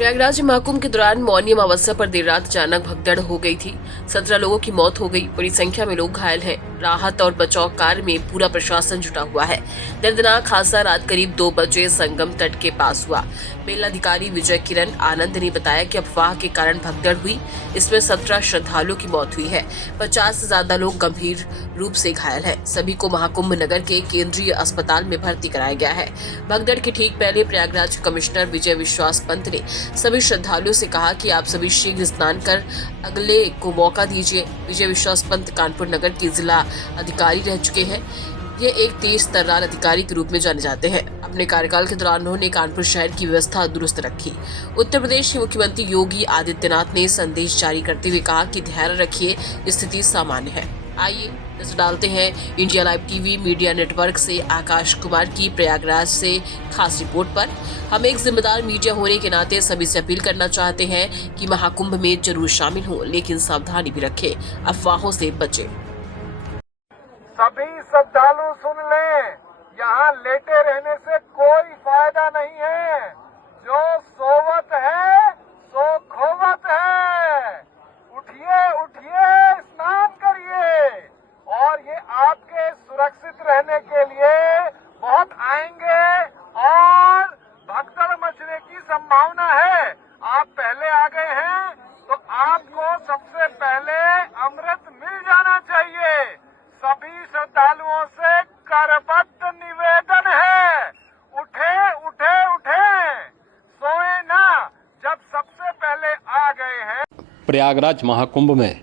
प्रयागराज महाकुंभ के दौरान मौनी अमावस्या पर देर रात अचानक भगदड़ हो गई थी। 17 लोगों की मौत हो गई, बड़ी संख्या में लोग घायल हैं। राहत और बचाव कार्य में पूरा प्रशासन जुटा हुआ है। दर्दनाक हादसा रात करीब 2 बजे संगम तट के पास हुआ। मेलाधिकारी विजय किरण आनंद ने बताया कि अफवाह के कारण भगदड़ हुई। इसमें 17 श्रद्धालुओं की मौत हुई है। 50 से ज्यादा लोग गंभीर रूप से घायल हैं। सभी को महाकुंभ नगर के केंद्रीय अस्पताल में भर्ती कराया गया है। भगदड़ के ठीक पहले प्रयागराज कमिश्नर विजय विश्वास पंत ने सभी श्रद्धालुओं से कहा कि आप सभी शीघ्र स्नान कर अगले को मौका दीजिए। विजय विश्वास पंत कानपुर नगर के जिला अधिकारी रह चुके हैं। ये एक तेज तर्रार अधिकारी के रूप में जाने जाते हैं। अपने कार्यकाल के दौरान उन्होंने कानपुर शहर की व्यवस्था दुरुस्त रखी। उत्तर प्रदेश के मुख्यमंत्री योगी आदित्यनाथ ने संदेश जारी करते हुए कहा कि धैर्य रखिए, स्थिति सामान्य है। आइए नजर डालते हैं India live TV media network से आकाश कुमार की प्रयागराज से खास रिपोर्ट पर। हम एक जिम्मेदार मीडिया होने के नाते सभी से अपील करना चाहते हैं कि महाकुंभ में जरूर शामिल हों, लेकिन सावधानी भी रखें, अफवाहों से बचें। सभी श्रद्धालु सुन लें, यहाँ लेटे रहने से कोई फायदा नहीं है। जो सोवत है सो खोवत है। उठिए उठिए, स्नान करिए। और ये आपके सुरक्षित रहने के लिए बहुत आएंगे और भगदड़ मचने की संभावना है। आप पहले आ गए हैं तो आपको सबसे पहले अमृत मिल जाना चाहिए। सभी श्रद्धालुओं से करबद्ध निवेदन है, उठे उठे उठे, सोए ना। जब सबसे पहले आ गए हैं। प्रयागराज महाकुंभ में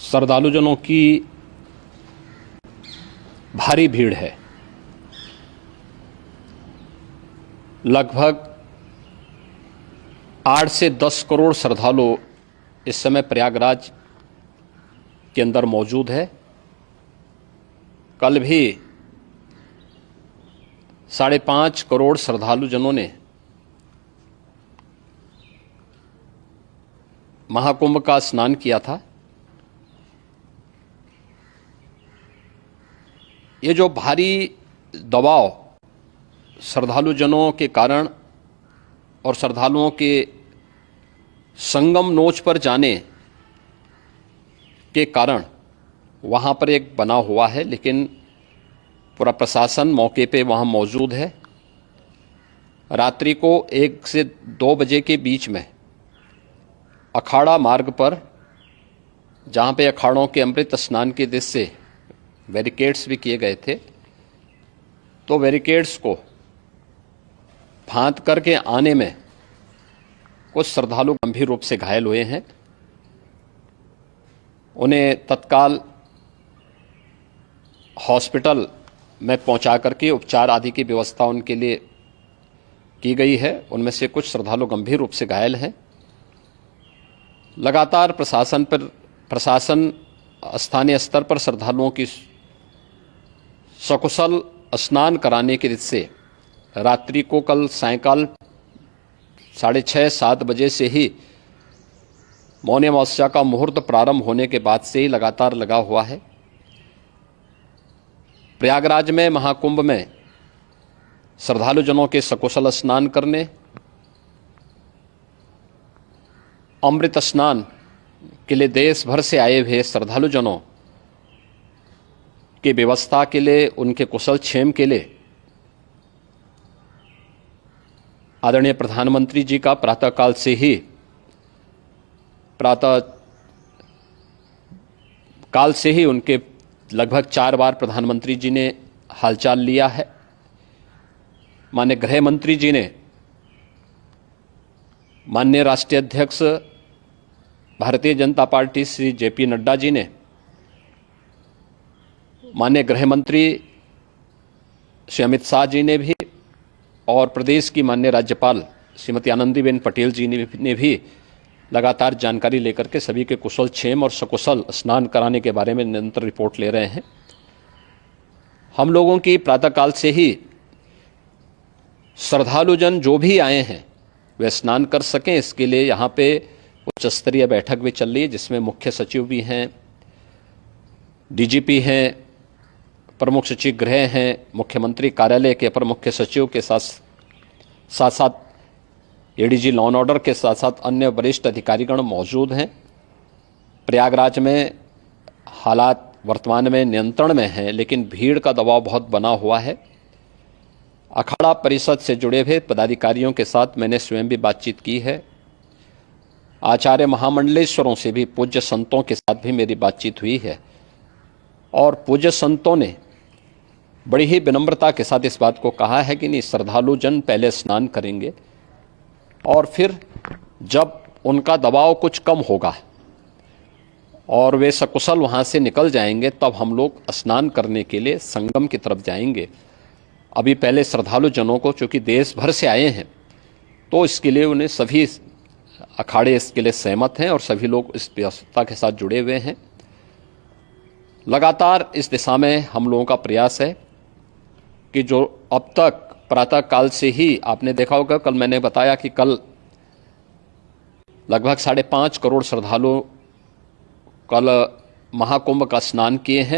श्रद्धालुजनों की भारी भीड़ है। लगभग 8 से 10 करोड़ श्रद्धालु इस समय प्रयागराज के अंदर मौजूद है। कल भी 5.5 करोड़ श्रद्धालुजनों ने महाकुंभ का स्नान किया था। ये जो भारी दबाव श्रद्धालुजनों के कारण और श्रद्धालुओं के संगम नोच पर जाने के कारण वहाँ पर एक बना हुआ है, लेकिन पूरा प्रशासन मौके पे वहाँ मौजूद है। रात्रि को 1 से 2 बजे के बीच में अखाड़ा मार्ग पर, जहाँ पे अखाड़ों के अमृत स्नान के दृश्य से बैरिकेड्स भी किए गए थे, तो बैरिकेड्स को फांद करके आने में कुछ श्रद्धालु गंभीर रूप से घायल हुए हैं। उन्हें तत्काल हॉस्पिटल में पहुंचा करके उपचार आदि की व्यवस्था उनके लिए की गई है। उनमें से कुछ श्रद्धालु गंभीर रूप से घायल हैं। लगातार प्रशासन स्थानीय स्तर पर श्रद्धालुओं की सकुशल स्नान कराने के से रात्रि को कल सायंकाल 6:30-7 बजे से ही मौनी अमावस्या का मुहूर्त प्रारंभ होने के बाद से ही लगातार लगा हुआ है। प्रयागराज में महाकुंभ में श्रद्धालुजनों के सकुशल स्नान करने, अमृत स्नान के लिए देश भर से आए हुए श्रद्धालुजनों की व्यवस्था के लिए, उनके कुशल क्षेम के लिए आदरणीय प्रधानमंत्री जी का प्रातःकाल से ही उनके लगभग 4 बार प्रधानमंत्री जी ने हालचाल लिया है। माननीय गृह मंत्री जी ने, माननीय राष्ट्रीय अध्यक्ष भारतीय जनता पार्टी श्री जेपी नड्डा जी ने, माननीय गृह मंत्री श्री अमित शाह जी ने भी, और प्रदेश की माननीय राज्यपाल श्रीमती आनंदीबेन पटेल जी ने भी लगातार जानकारी लेकर के सभी के कुशल क्षेम और सकुशल स्नान कराने के बारे में निरंतर रिपोर्ट ले रहे हैं। हम लोगों की प्रातःकाल से ही श्रद्धालुजन जो भी आए हैं वे स्नान कर सकें, इसके लिए यहाँ पे उच्च स्तरीय बैठक भी चल रही है, जिसमें मुख्य सचिव भी हैं, डीजीपी हैं, प्रमुख सचिव गृह हैं, मुख्यमंत्री कार्यालय के अपर मुख्य सचिव के साथ साथ साथ एडीजी लॉ एंड ऑर्डर के साथ साथ अन्य वरिष्ठ अधिकारीगण मौजूद हैं। प्रयागराज में हालात वर्तमान में नियंत्रण में हैं, लेकिन भीड़ का दबाव बहुत बना हुआ है। अखाड़ा परिषद से जुड़े हुए पदाधिकारियों के साथ मैंने स्वयं भी बातचीत की है। आचार्य महामंडलेश्वरों से भी, पूज्य संतों के साथ भी मेरी बातचीत हुई है और पूज्य संतों ने बड़ी ही विनम्रता के साथ इस बात को कहा है कि नहीं, श्रद्धालु जन पहले स्नान करेंगे और फिर जब उनका दबाव कुछ कम होगा और वे सकुशल वहाँ से निकल जाएंगे, तब हम लोग स्नान करने के लिए संगम की तरफ जाएंगे। अभी पहले श्रद्धालु जनों को, चूँकि देश भर से आए हैं, तो इसके लिए उन्हें सभी अखाड़े इसके लिए सहमत हैं और सभी लोग इस व्यवस्था के साथ जुड़े हुए हैं। लगातार इस दिशा में हम लोगों का प्रयास है कि जो अब तक प्रातः काल से ही आपने देखा होगा, कल मैंने बताया कि कल लगभग 5.5 करोड़ श्रद्धालु कल महाकुंभ का स्नान किए हैं।